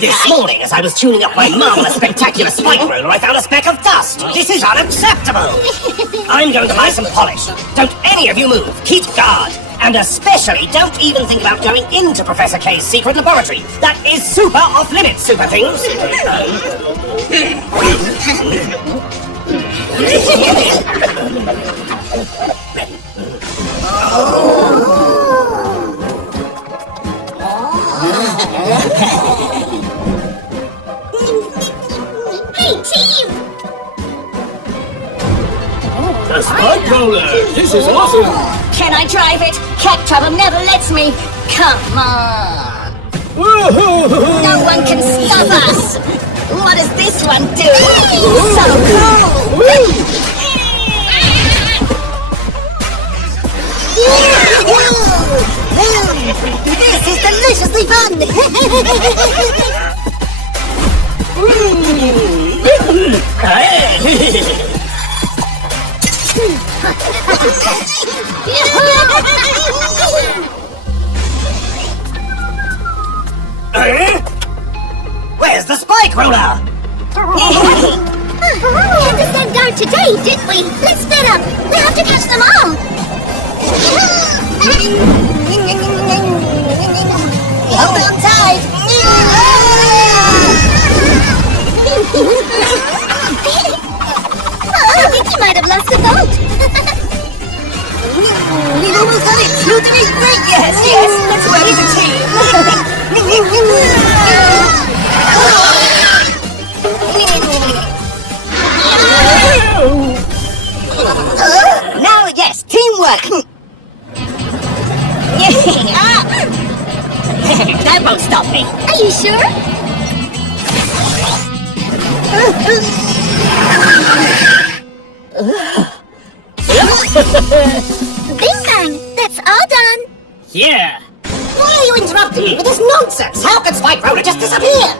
This morning, as I was tuning up my marvelous spectacular spike roller, I found a speck of dust. This is unacceptable. I'm going to buy some polish. Don't any of you move. Keep guard. And especially don't even think about going into Professor K's secret laboratory. That is super off-limits, super things. Hey, team! The spike roller! This is awesome! Can I drive it? Cat Trouble never lets me. Come on! No one can stop us! What does this one do? So cool! This is deliciously fun! Where's the spike roller? We had to send guard today, didn't we? Let's split up. We have to catch them all. Hold on tight. think he might have lost the boat. We've almost done it! You're doing great! Yes, yes! Let's work as a team! Now, yes, teamwork! That won't stop me! Are you sure? Bing bang! That's all done. Yeah. Why are you interrupting me with this nonsense? How could Spike Roller just disappear?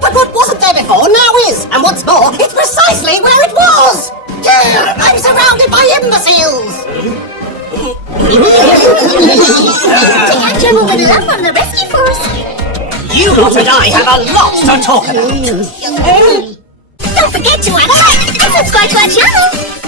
But what wasn't there before now is! And what's more, it's precisely where it was! I'm surrounded by imbeciles! Take out your moving love from the rescue force. You lot and I have a lot to talk about! Don't forget to like and subscribe to our channel.